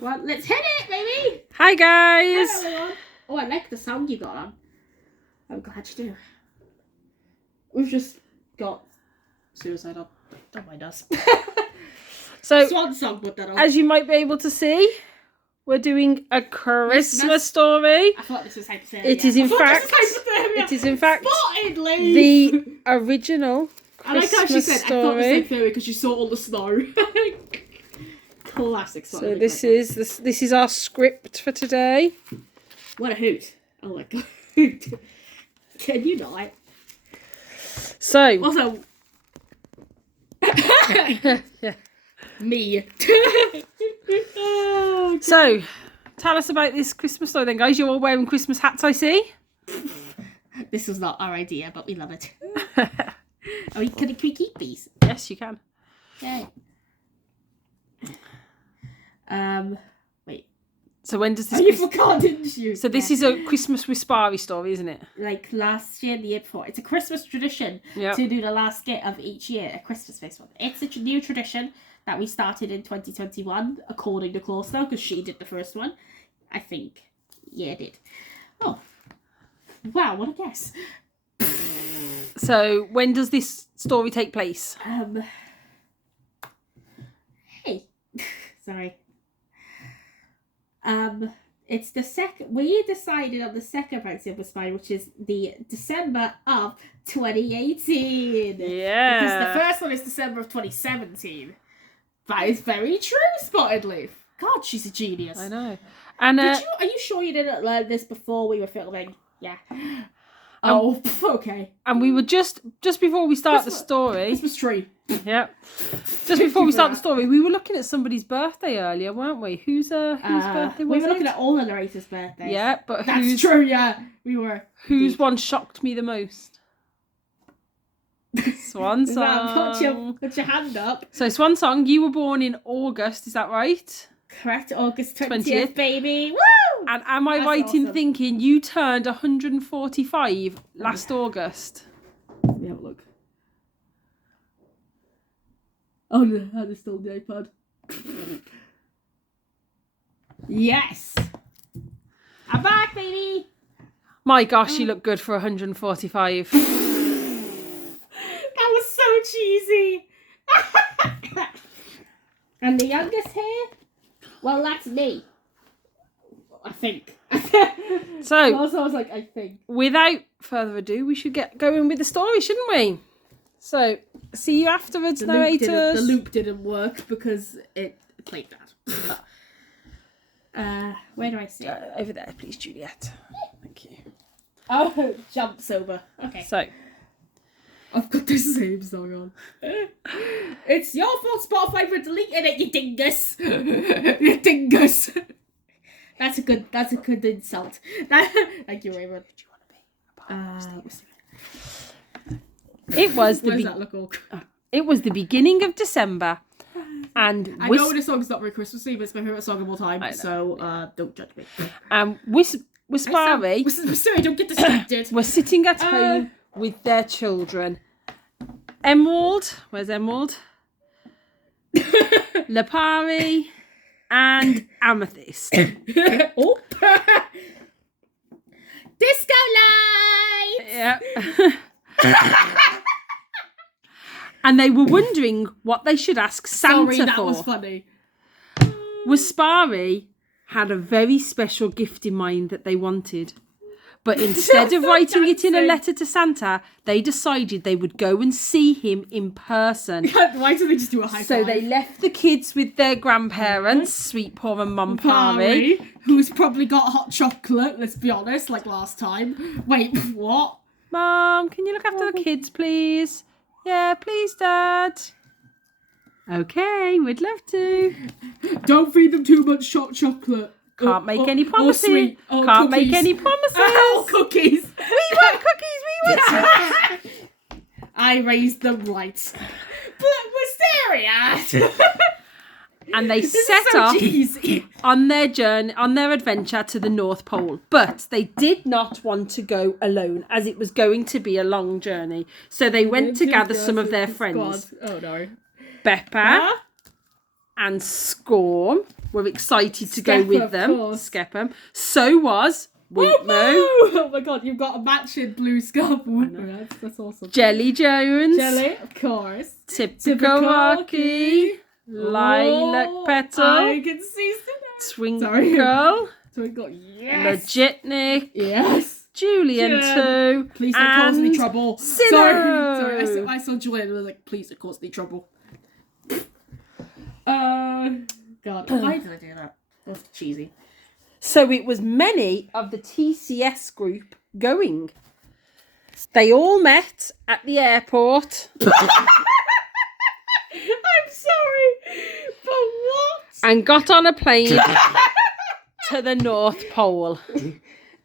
Well, let's hit it, baby. Hi guys. Hello, everyone. Oh, I like the sound you got on. I'm glad you do. We've just got suicide on. Don't mind us. So, Swan song, put that on. as you might be able to see, we're doing a Christmas story. I thought this was hypothermia. It is in fact Spotted leaf. the original I like how she Christmas said I thought story. the same because you saw all the snow. Classic song. So this is our script for today. What a hoot. Oh my god. Can you not? So Also me. Oh, so tell us about this Christmas story then, guys. You're all wearing Christmas hats, I see. this was not our idea, but we love it. Can we keep these? Yes, you can. Yay. Wait. So when does this? You forgot, didn't you? So this is a Christmas Wistparri story, isn't it? Like last year, the year before. It's a Christmas tradition to do the last skit of each year, a Christmas festival. It's a new tradition that we started in 2021, according to Claus now, because she did the first one. I think. Yeah, it did. Oh. Wow, what a guess. So when does this story take place? Hey. Sorry. It's the second. We decided on the second pregnancy of Wistparri, which is the December of 2018. Yeah. Because the first one is December of 2017. That is very true, Spotted Leaf. God, she's a genius. I know. And are you sure you didn't learn this before we were filming? Yeah. Oh, okay. And we were just before we start the story. Christmas tree. Yeah. Just before we start the story, we were looking at somebody's birthday earlier, weren't we? Whose birthday was we were it? looking at all the narrators' birthdays. Yeah, but that's true. Yeah, we were. Whose one shocked me the most? Swan Song. Put your hand up. So Swan Song, you were born in August, is that right? Correct, August 20th, baby. Woo! And am I right in thinking you turned 145 last August? Let me have a look. Oh no, there's still the iPad. Yes! I'm back, baby! My gosh, you look good for 145. That was so cheesy! And the youngest here? Well, that's me. I think. So, also, I was like, I think. Without further ado, we should get going with the story, shouldn't we? So, see you afterwards, narrators. The loop didn't work because it played that. Where do I see it? Over there, please, Juliet. Thank you. Oh, jumps over. Okay. So, I've got the same song on. It's your fault, Spotify, for deleting it, you dingus. You dingus. That's a good insult. Thank you, Raymond. did you want to be a part of this? It was the beginning of December, and I know this song's not very Christmassy, but it's my favourite song of all time, so don't judge me. Wistparri Sorry, don't get distracted. were sitting at home with their children. Emerald, where's Emerald? Lipari and Amethyst. Oh. Disco lights! Yeah. And they were wondering what they should ask Santa Sorry, that for. was funny. Wistparri had a very special gift in mind that they wanted. But instead of writing it in a letter to Santa, they decided they would go and see him in person. Why don't they just do a high five? So they left the kids with their grandparents, Sweet Paw and Mum Parry. Who's probably got hot chocolate, let's be honest, like last time. Wait, what? Mum, can you look after the kids, please? Yeah, please, Dad. Okay, we'd love to. Don't feed them too much hot chocolate. Can't make any promises. Can't cookies. Make any promises. Oh, cookies. We want cookies. We want sweets. I raised them right. But Wisteria. And they set off on their journey, on their adventure to the North Pole. But they did not want to go alone, as it was going to be a long journey. So they went to gather some of their friends. Oh no. Beppa and Scorn were excited to go with them. Skepper. So was Whoop Moo. Oh my god, you've got a matching blue scarf. That's awesome. Jelly Jones. Jelly, of course. Typical Rocky. Lilac Petal. I can see Twinkle. Twinkle, yes. Legitnik. Yes. Julian too. Please don't cause me trouble. Sinnoh. Sorry. I saw Julian and was like, please don't cause me trouble. God, why did I do that? That's cheesy. So it was many of the TCS group going. They all met at the airport. I'm sorry, but what? And got on a plane to the North Pole.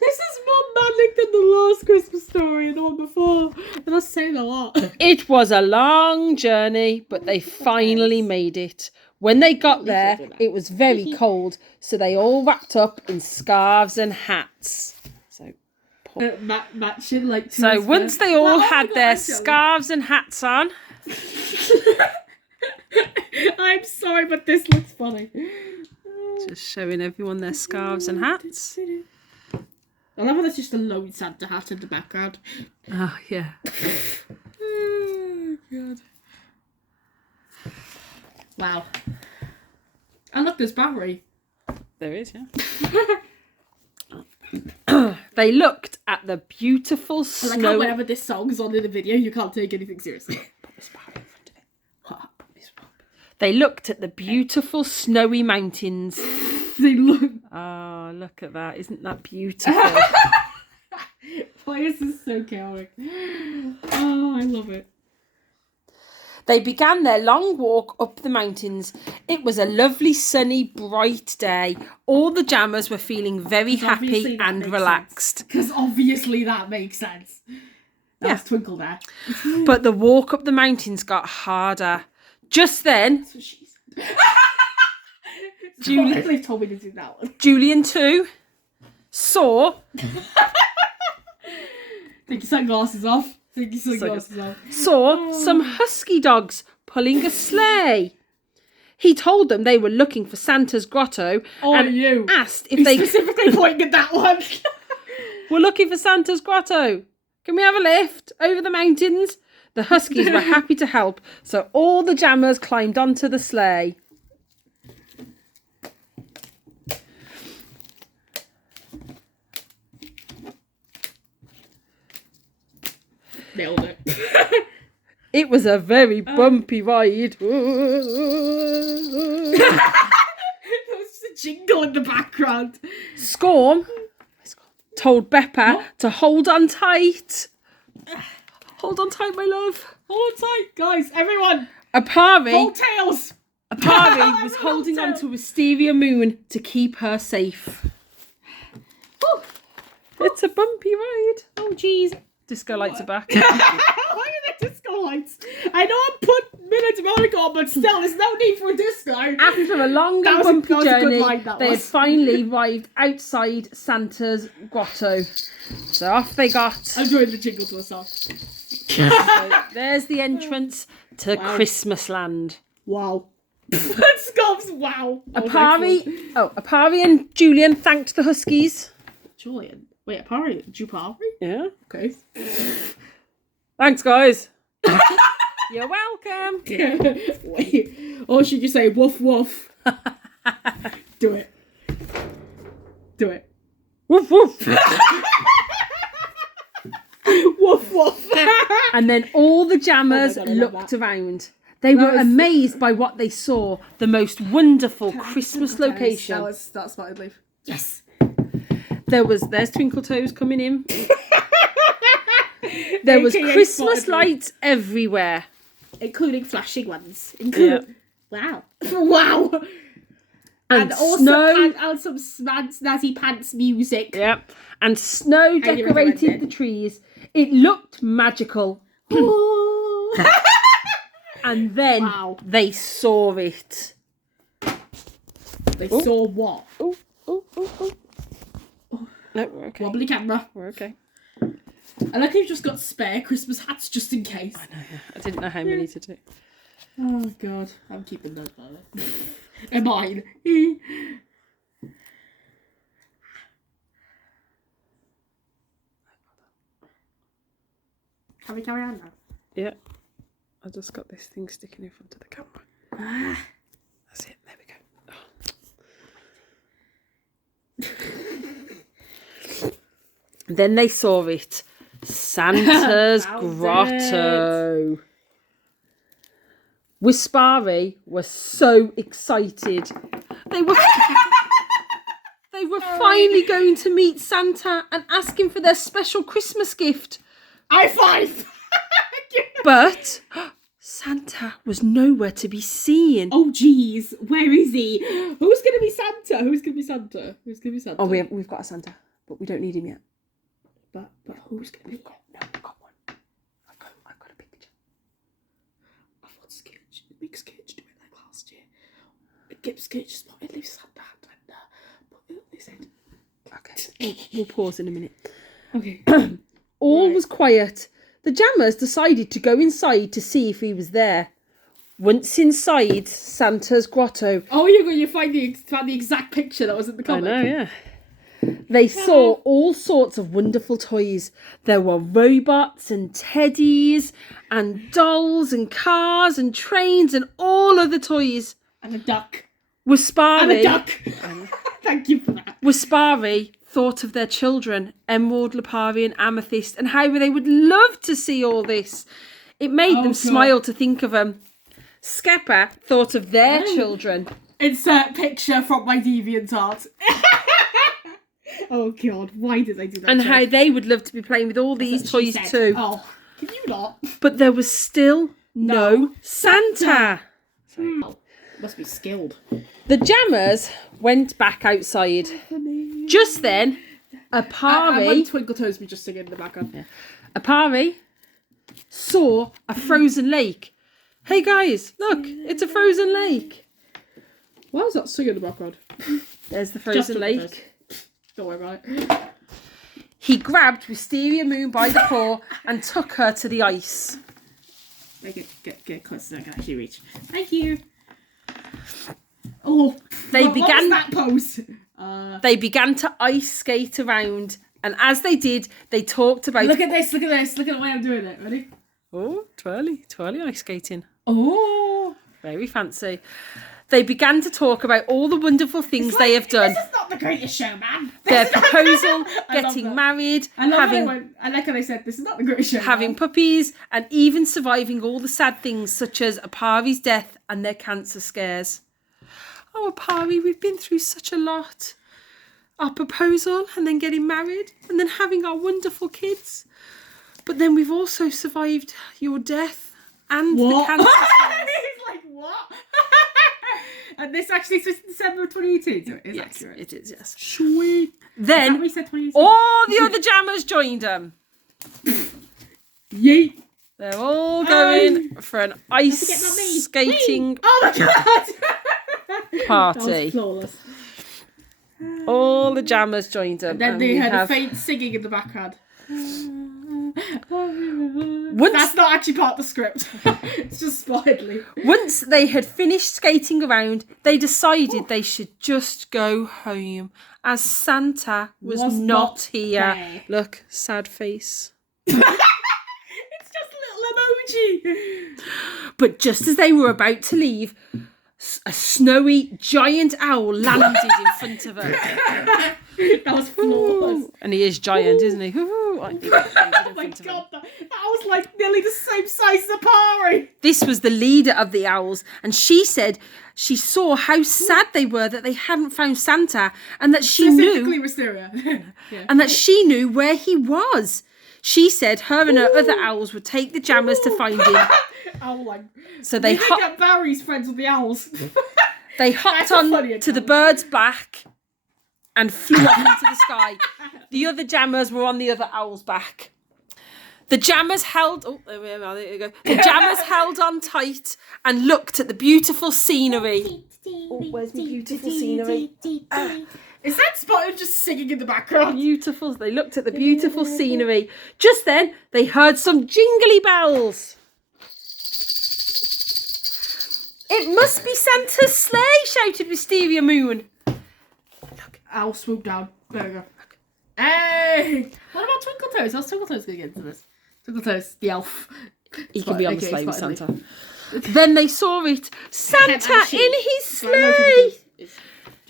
This is more manic than the last Christmas story and the one before. And that's saying a lot. It was a long journey, but they finally made it. When they got there, it was very cold, so they all wrapped up in scarves and hats. So, matching like. So once they all had their scarves and hats on. I'm sorry, but this looks funny. Just showing everyone their scarves and hats. I love how there's just a lone Santa hat in the background. Oh, yeah. Oh, God. Wow. And look, there's Barry. There is, yeah. They looked at the beautiful snow. Like how whenever this song's on in the video, you can't take anything seriously. They looked at the beautiful snowy mountains. They look. Oh, look at that. Isn't that beautiful? Why is this so chaotic? Oh, I love it. They began their long walk up the mountains. It was a lovely, sunny, bright day. All the jammers were feeling very happy and relaxed. Because obviously that makes sense. That's Twinkle there. But the walk up the mountains got harder. Just then, That's what she said. They told me to do that one. Julian too saw. Take your sunglasses off. Saw some husky dogs pulling a sleigh. He told them they were looking for Santa's grotto and asked if they specifically pointing at that one. We're looking for Santa's grotto. Can we have a lift over the mountains? The huskies were happy to help, so all the jammers climbed onto the sleigh. Nailed it. It was a very bumpy ride. There was just a jingle in the background. Scorn told Beppa to hold on tight. Hold on tight, my love. Hold on tight, guys. Everyone. Apari. Hold tails. Apari was holding on to Wisteria Moon to keep her safe. Ooh. It's a bumpy ride. Oh, jeez. Disco lights are back. Why are there disco lights? I know I put minutes Monica on, but still, there's no need for a disco. After a long and bumpy journey, they had finally arrived outside Santa's grotto. So off they got. I'm doing the jingle to myself. So there's the entrance to Christmasland. Wow. Scobbs, wow. Apari and Julian thanked the Huskies. Julian? Wait, Apari? Jupari? Yeah. Okay. Thanks, guys. You're welcome. Wait. Or should you say woof woof? Do it. Do it. Woof woof. Woof woof. And then all the jammers looked around. They were amazed by what they saw. The most wonderful Christmas location. That's what I'd leave. Yes. There's Twinkle Toes coming in. There was Christmas lights everywhere. Including flashing ones. Wow. Wow. And also some snazzy pants music. Yep. And snow decorated the trees. It looked magical. And then they saw it. They saw what? Oh. No, we're okay. Wobbly camera. We're okay. I like you've just got spare Christmas hats just in case. I know, yeah. I didn't know how many to do. Oh, God. I'm keeping those, by the way. And mine. Can we carry on now? Yeah. I just got this thing sticking in front of the camera. That's it. There we go. Oh. Then they saw it. Santa's grotto. Wistparri were so excited. They were finally going to meet Santa and ask him for their special Christmas gift. High five! But Santa was nowhere to be seen. Oh, jeez. Where is he? Who's going to be Santa? Who's going to be Santa? Who's going to be Santa? Oh, we've got a Santa, but we don't need him yet. But who's going to be? No, I've got one. I've got a picture. I thought Skitch, big Skitch do it like last year. Give Skitch spotted leave Santa and put it on his head. Okay, we'll pause in a minute. Okay. All was quiet. The Jammers decided to go inside to see if he was there. Once inside Santa's grotto... Oh, you found the exact picture that was in the comic. I know, yeah. They saw all sorts of wonderful toys. There were robots and teddies and dolls and cars and trains and all other toys. And a duck. Wistparri... And a duck. Thank you for that. Wistparri thought of their children, Emerald, Lipari and Amethyst, and how they would love to see all this. It made them smile to think of them. Skepper thought of their children. Insert picture from my DeviantArt. Oh God, why did I do that? And how they would love to be playing with all these toys too. Oh, can you not? But there was still no Santa. Oh, must be skilled. The Jammers went back outside. Just then, Wistparri... Twinkle Toes be just singing in the background. Yeah. Wistparri saw a frozen lake. Hey guys, look, it's a frozen lake. Why is that singing in the background? There's the frozen lake. Don't worry about it. He grabbed Wisteria Moon by the paw and took her to the ice. Get close so I can actually reach. Thank you. Oh, what was that pose? They began to ice skate around, and as they did, they talked about... Look at this, look at this, look at the way I'm doing it. Ready? Oh, twirly ice skating. Oh. Very fancy. They began to talk about all the wonderful things they have done. This is not The Greatest Show, man. Their proposal, getting married, I like how they said, this is not The Greatest Show, having puppies, and even surviving all the sad things such as Wistparri's death and their cancer scares. Oh, Wistparri, we've been through such a lot. Our proposal, and then getting married, and then having our wonderful kids. But then we've also survived your death and the cancer scares. He's like, what? And this actually was December 2018, so it is accurate. It is, yes. Sweet. Then we said 2018? all the other Jammers joined them. Yeet. They're all going for an ice skating Oh my God. party. That was flawless. All the Jammers joined them. And then they heard a faint singing in the background. That's not actually part of the script. It's just spoiledly. Once they had finished skating around, they decided they should just go home, as Santa was not here. There. Look, sad face. It's just a little emoji. But just as they were about to leave, a snowy giant owl landed in front of her. That was flawless. And he is giant, isn't he? Oh my God, that was like nearly the same size as a Wistparri. This was the leader of the owls, and she said she saw how sad they were that they hadn't found Santa, and that she knew Wisteria. Yeah. and that she knew where he was. She said her and her other owls would take the Jammers to find him. So they get Barry's friends with the owls. They hopped on to the bird's back and flew off into the sky. The other Jammers were on the other owl's back. The Jammers held... Oh, there we are. There you go. The Jammers held on tight and looked at the beautiful scenery. Oh, where's my beautiful scenery? Is that Spotted just singing in the background? Beautiful. They looked at the beautiful scenery. Just then, they heard some jingly bells. It must be Santa's sleigh, shouted Wisteria Moon. I'll swoop down. There we go. Hey! What about Twinkle Toes? How's Twinkle Toes going to get into this? Twinkle Toes, the elf. He can be on the sleigh with Santa. Then they saw it. Santa in his sleigh!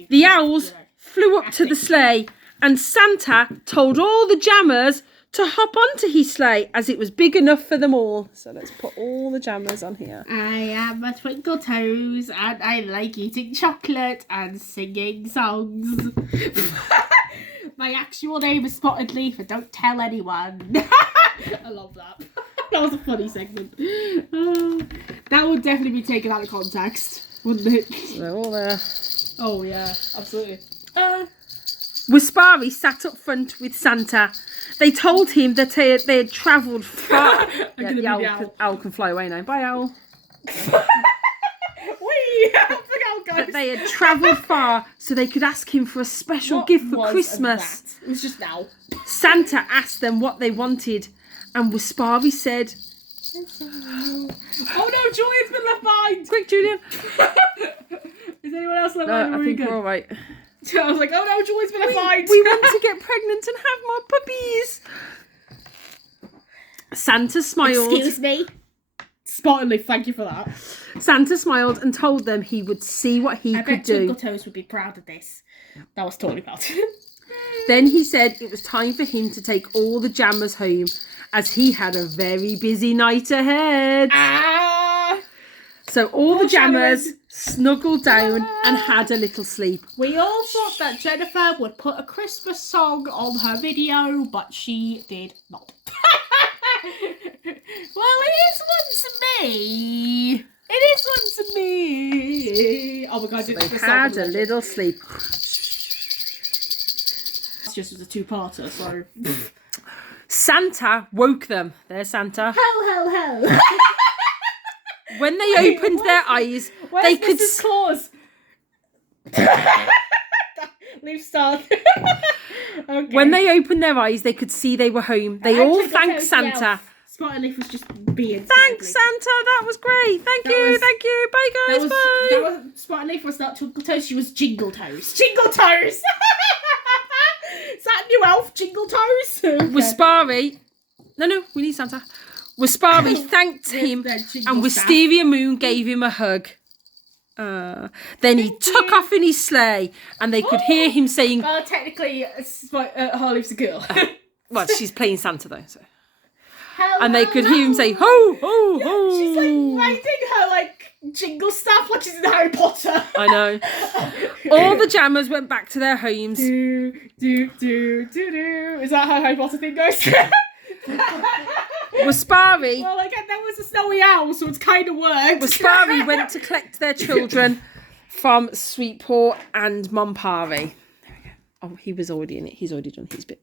The owls flew up to the sleigh, and Santa told all the jammers to hop onto his sleigh as it was big enough for them all. So let's put all the jammers on here. I am a Twinkle Toes and I like eating chocolate and singing songs. My actual name is Spotted Leaf and don't tell anyone. I love that. That was a funny segment. That would definitely be taken out of context, wouldn't it? So they're all there. Oh yeah, absolutely. Wistparri sat up front with Santa. They told him that they had travelled far. The owl can fly away now. Bye, owl. That they had travelled far so they could ask him for a special gift for Christmas. It was just now. Santa asked them what they wanted, and Wistparri said, "Oh no, Julian's been left behind! Quick, Julian!" Is anyone else left behind? I think we're all right. I was like, "Oh no, Julian's been left behind! We want to get pregnant and have more puppies." Santa smiled. Excuse me. Spotted Leaf, thank you for that. Santa smiled and told them he would see what he could do. Twinkle Toes would be proud of this. That was totally about it. Then he said it was time for him to take all the jammers home, as he had a very busy night ahead. So all the jammers snuggled down and had a little sleep. We all thought that Jennifer would put a Christmas song on her video, but she did not. Well, it is one to me. It is one to me. Oh my god, so they had a little sleep. It's just a two-parter, so. Santa woke them. There's Santa. Hell. When they opened their eyes, they could. Mrs. Claus? Leave start. Okay. When they opened their eyes, they could see they were home. They all thanked Santa. Spotted Leaf was just being. Thanks, Santa. That was great. Thank you. Bye, guys. Bye. Spotted Leaf was not Twinkle Toes. She was Jingle Toes. Jingle Toes. Is that a new elf? Jingle Toes. Wistparri. No. We need Santa. Wistparri thanked him, and Wisteria Moon gave him a hug. Then he took off in his sleigh, and they could hear him saying... Well, technically, Harley's a girl. Well, she's playing Santa, though. So. Hello, and they could hear him say, ho, ho, ho. She's like riding her jingle staff like she's in Harry Potter. I know. All the jammers went back to their homes. Do. Is that how Harry Potter thing goes? Wistparri. Well, again, there was a snowy owl, so it's kind of worked. Wistparri went to collect their children from Sweetpaw and Montparry. There we go. Oh, he was already in it. He's already done his bit.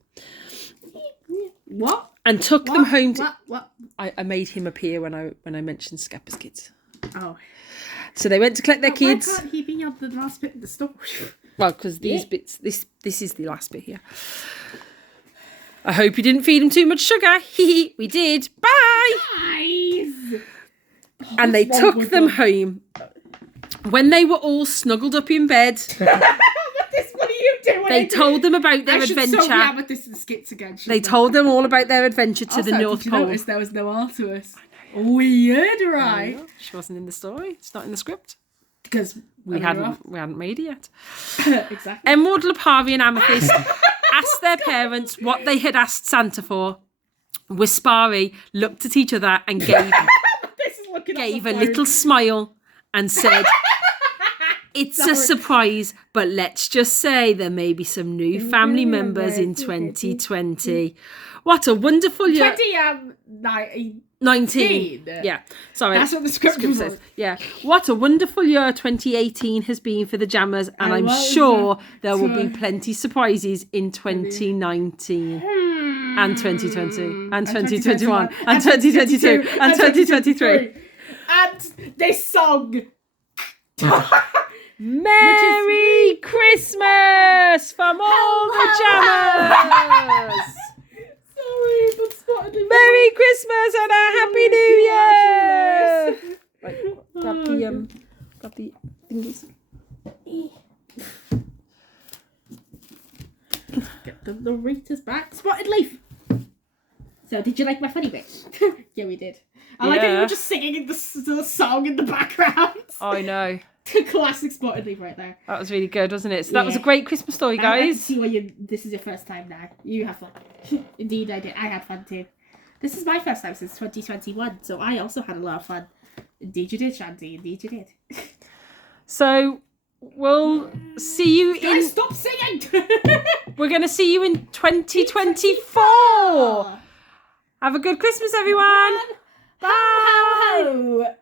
What? And took them home to... What? I made him appear when I mentioned Skepper's kids. Oh. So they went to collect their kids. Why can't he be on the last bit of the story? Well, because these bits... This is the last bit here. I hope you didn't feed him too much sugar. We did. Bye. Guys. And they took them home. When they were all snuggled up in bed... What are you doing? They told them about their adventure. So Amethyst and Skits again. They told them all about their adventure to the North did you Pole. Notice there was no Artemis. Weird, right? Oh, she wasn't in the story. It's not in the script because we hadn't made it yet. Exactly. Emerald, Lipari, and Amethyst asked their parents what they had asked Santa for. Wistparri looked at each other and gave a little smile and said, "It's a surprise, but let's just say there may be some new family members in 2020. What a wonderful year." 19. Yeah, sorry. That's what the script says. Yeah. What a wonderful year 2018 has been for the Jammers, and I'm sure there will be plenty surprises in 2019 and 2020 and 2021 and 2022 and 2023. And this song. Merry Christmas from all the Jammers! Sorry, but Spotted. Merry Christmas and a Happy New Year! Right, grab the The narrator's back. Spotted Leaf. So, did you like my funny bit? Yeah, we did. I like how you were just singing the song in the background. I know. Classic Spotted Leaf right there. That was really good, wasn't it? So that was a great Christmas story, guys. I can see why this is your first time now. You have fun. Indeed, I did. I had fun too. This is my first time since 2021, so I also had a lot of fun. Indeed you did, Shanti. Indeed you did. So, we'll see you Guys, stop singing! We're going to see you in 2024. Have a good Christmas, everyone. Bye. Ho, ho, ho.